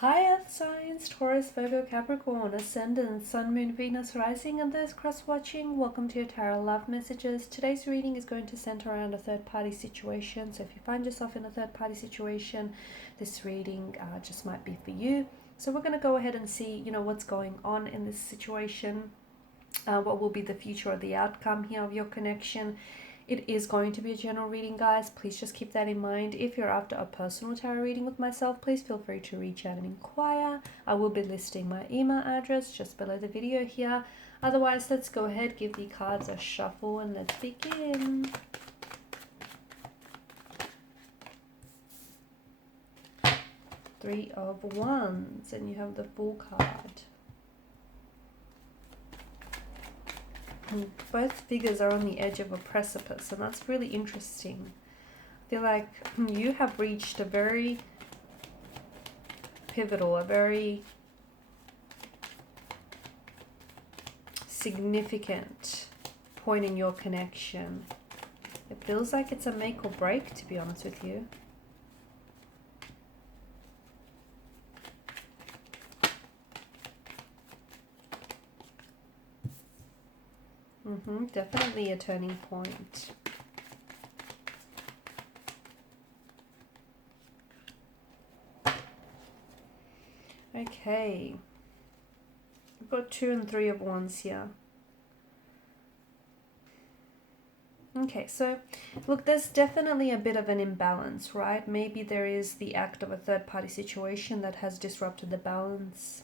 Hi Earth Signs, Taurus, Virgo, Capricorn, Ascendant, Sun, Moon, Venus, Rising, and those cross-watching. Welcome to your Tarot Love Messages. Today's reading is going to center around a third-party situation. So if you find yourself in a third-party situation, this reading just might be for you. So we're going to go ahead and see, what's going on in this situation. What will be the future or the outcome here of your connection. It is going to be a general reading, guys. Please just keep that in mind. If you're after a personal tarot reading with myself, please feel free to reach out and inquire. I will be listing my email address just below the video here. Otherwise, let's go ahead, give the cards a shuffle, and let's begin. Three of Wands, and you have the Fool card. Both figures are on the edge of a precipice, and that's really interesting. I feel like you have reached a very pivotal, a very significant point in your connection. It feels like it's a make or break, to be honest with you. Definitely a turning point. Okay. We've got 2 and 3 of Wands here. Okay, so look, there's definitely a bit of an imbalance, right? Maybe there is the act of a third-party situation that has disrupted the balance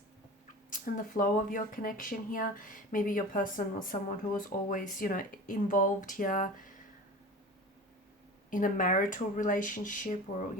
and the flow of your connection here. Maybe your person was someone who was always, involved here in a marital relationship, or,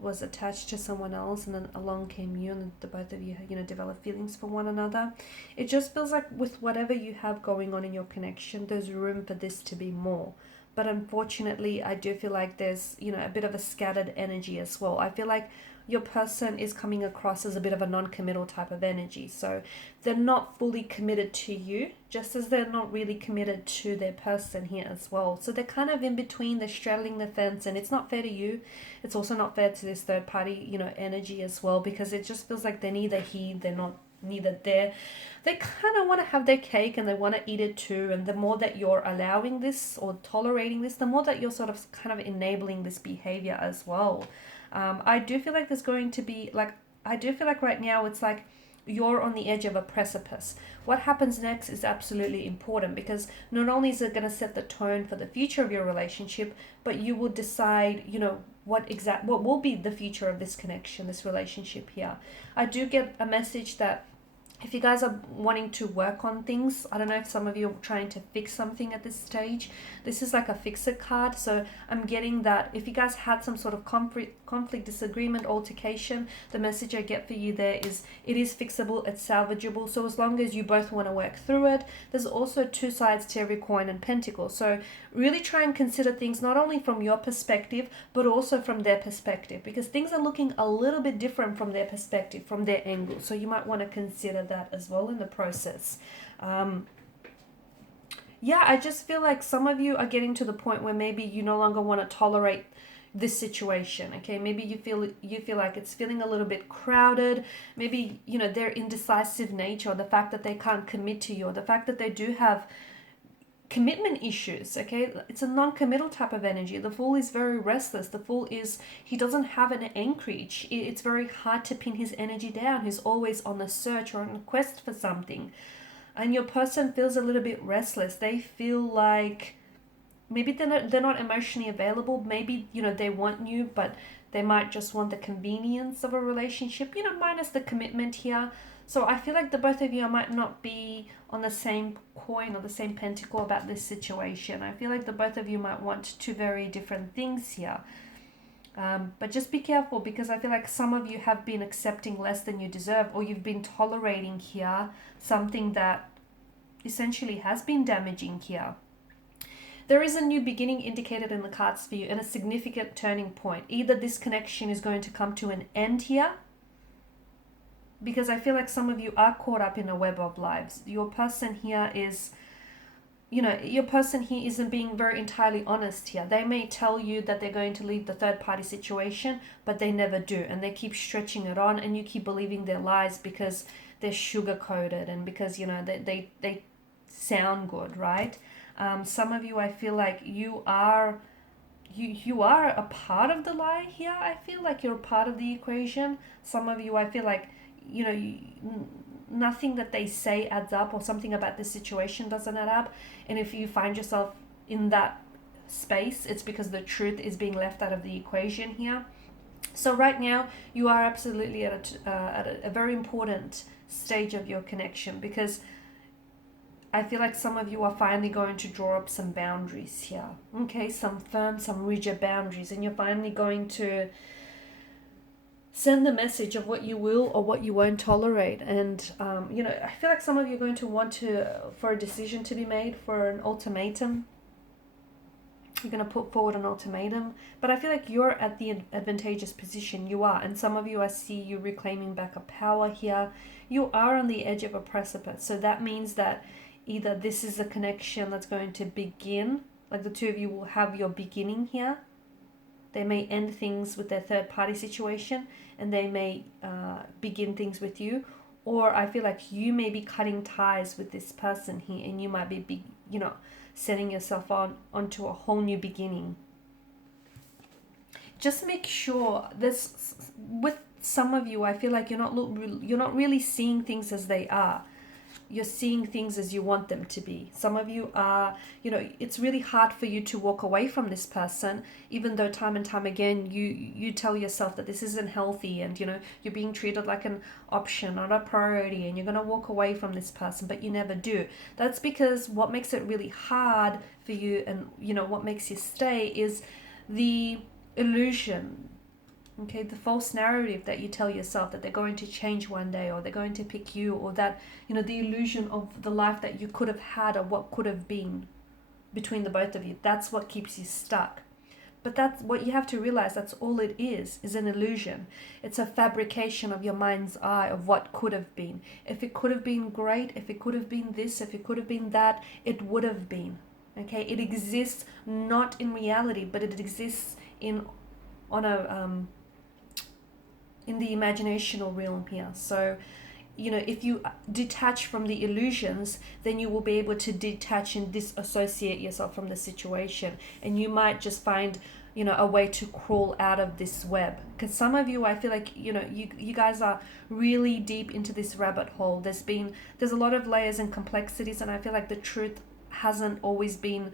was attached to someone else, and then along came you, and the both of you, developed feelings for one another. It just feels like with whatever you have going on in your connection, there's room for this to be more. But unfortunately, I do feel like there's, a bit of a scattered energy as well. I feel like your person is coming across as a bit of a non-committal type of energy. So they're not fully committed to you, just as they're not really committed to their person here as well. So they're kind of in between, they're straddling the fence, and it's not fair to you. It's also not fair to this third party, energy as well, because it just feels like they're neither here, they're not neither there. They kind of want to have their cake and they want to eat it too. And the more that you're allowing this or tolerating this, the more that you're sort of kind of enabling this behavior as well. I do feel like there's going to be, I do feel like right now it's like you're on the edge of a precipice. What happens next is absolutely important, because not only is it going to set the tone for the future of your relationship, but you will decide, what will be the future of this connection, this relationship here. I do get a message that if you guys are wanting to work on things, I don't know if some of you are trying to fix something at this stage. This is like a fix-it card. So I'm getting that if you guys had some sort of conflict, disagreement, altercation, the message I get for you there is it is fixable, it's salvageable. So as long as you both want to work through it. There's also 2 sides to every coin and pentacle. So really try and consider things not only from your perspective, but also from their perspective, because things are looking a little bit different from their perspective, from their angle. So you might want to consider that as well in the process. Yeah, I just feel like some of you are getting to the point where maybe you no longer want to tolerate this situation. Okay, maybe you feel like it's feeling a little bit crowded. Maybe their indecisive nature, or the fact that they can't commit to you, or the fact that they do have commitment issues. Okay, it's a non-committal type of energy. The Fool is very restless. The Fool he doesn't have an anchorage. It's very hard to pin his energy down. He's always on the search or on a quest for something, and your person feels a little bit restless. They feel like maybe they're not emotionally available. Maybe they want you, but they might just want the convenience of a relationship, minus the commitment here. So I feel like the both of you might not be on the same coin or the same pentacle about this situation. I feel like the both of you might want 2 very different things here. But just be careful, because I feel like some of you have been accepting less than you deserve, or you've been tolerating here something that essentially has been damaging here. There is a new beginning indicated in the cards for you, and a significant turning point. Either this connection is going to come to an end here, because I feel like some of you are caught up in a web of lives. Your person here is your person here isn't being very entirely honest here. They may tell you that they're going to leave the third party situation, but they never do. And they keep stretching it on, and you keep believing their lies because they're sugar coated and because, they sound good, right? Some of you, I feel like you are a part of the lie here. I feel like you're a part of the equation. Some of you, I feel like, nothing that they say adds up, or something about this situation doesn't add up. And if you find yourself in that space, it's because the truth is being left out of the equation here. So right now, you are absolutely at a very important stage of your connection, because I feel like some of you are finally going to draw up some boundaries here. Okay, some firm, some rigid boundaries, and you're finally going to send the message of what you will or what you won't tolerate. And I feel like some of you are going to want for a decision to be made, for an ultimatum. You're going to put forward an ultimatum, but I feel like you're at the advantageous position. You are, and some of you, I see you reclaiming back a power here. You are on the edge of a precipice, so that means that either this is a connection that's going to begin, like the two of you will have your beginning here. They may end things with their third party situation, and they may begin things with you. Or I feel like you may be cutting ties with this person here, and you might be setting yourself onto a whole new beginning. Just make sure this, with some of you, I feel like you're not really seeing things as they are. You're seeing things as you want them to be. Some of you are, it's really hard for you to walk away from this person, even though time and time again you tell yourself that this isn't healthy, and you're being treated like an option, not a priority, and you're going to walk away from this person, but you never do. That's because what makes it really hard for you, and what makes you stay, is the illusion. Okay, the false narrative that you tell yourself, that they're going to change one day, or they're going to pick you, or that, the illusion of the life that you could have had, or what could have been between the both of you. That's what keeps you stuck. But that's what you have to realize, that's all it is an illusion. It's a fabrication of your mind's eye of what could have been. If it could have been great, if it could have been this, if it could have been that, it would have been. Okay, it exists not in reality, but it exists in the imaginational realm here. So, if you detach from the illusions, then you will be able to detach and disassociate yourself from the situation. And you might just find, a way to crawl out of this web. Because some of you, I feel like, you guys are really deep into this rabbit hole. There's a lot of layers and complexities, and I feel like the truth hasn't always been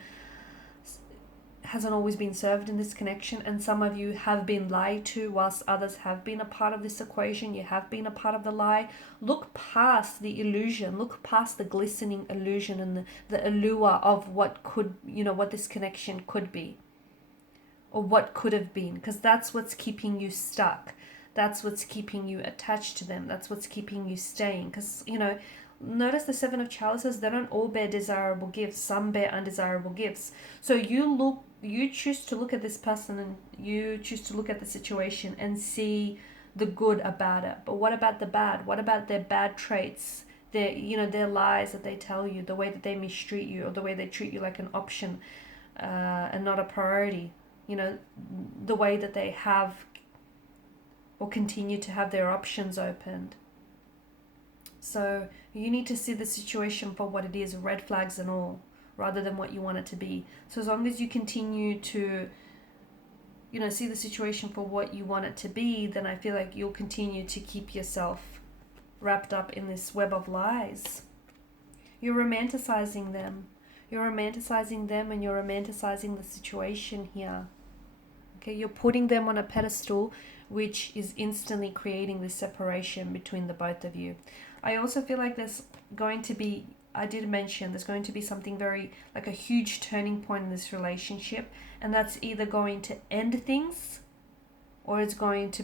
served in this connection, and some of you have been lied to, whilst others have been a part of this equation. You have been a part of the lie. Look past the illusion, look past the glistening illusion and the allure of what could, what this connection could be, or what could have been, because that's what's keeping you stuck. That's what's keeping you attached to them. That's what's keeping you staying. Because, notice the Seven of Chalices, they don't all bear desirable gifts. Some bear undesirable gifts. So you choose to look at this person, and you choose to look at the situation and see the good about it. But what about the bad? What about their bad traits? Their lies that they tell you, the way that they mistreat you, or the way they treat you like an option and not a priority. The way that they have or continue to have their options opened. So you need to see the situation for what it is, red flags and all, rather than what you want it to be. So as long as you continue to, see the situation for what you want it to be, then I feel like you'll continue to keep yourself wrapped up in this web of lies. You're romanticizing them. You're romanticizing them, and you're romanticizing the situation here. Okay, you're putting them on a pedestal, which is instantly creating this separation between the both of you. I also feel like there's going to be, I did mention, there's going to be something very, like a huge turning point in this relationship, and that's either going to end things, or it's going to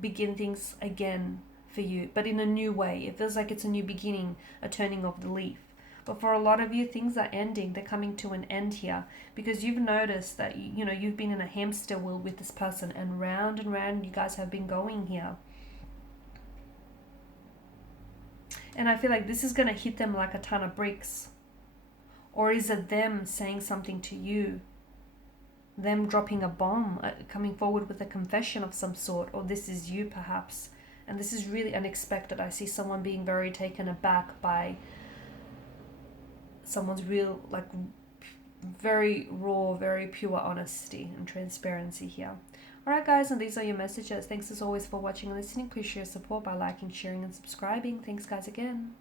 begin things again for you, but in a new way. It feels like it's a new beginning, a turning of the leaf. But for a lot of you, things are ending. They're coming to an end here, because you've noticed that, you've been in a hamster wheel with this person, and round you guys have been going here. And I feel like this is going to hit them like a ton of bricks. Or is it them saying something to you? Them dropping a bomb, coming forward with a confession of some sort, or this is you perhaps. And this is really unexpected. I see someone being very taken aback by someone's real, like, very raw, very pure honesty and transparency here. Alright guys, and these are your messages. Thanks as always for watching and listening. Please show your support by liking, sharing and subscribing. Thanks guys again.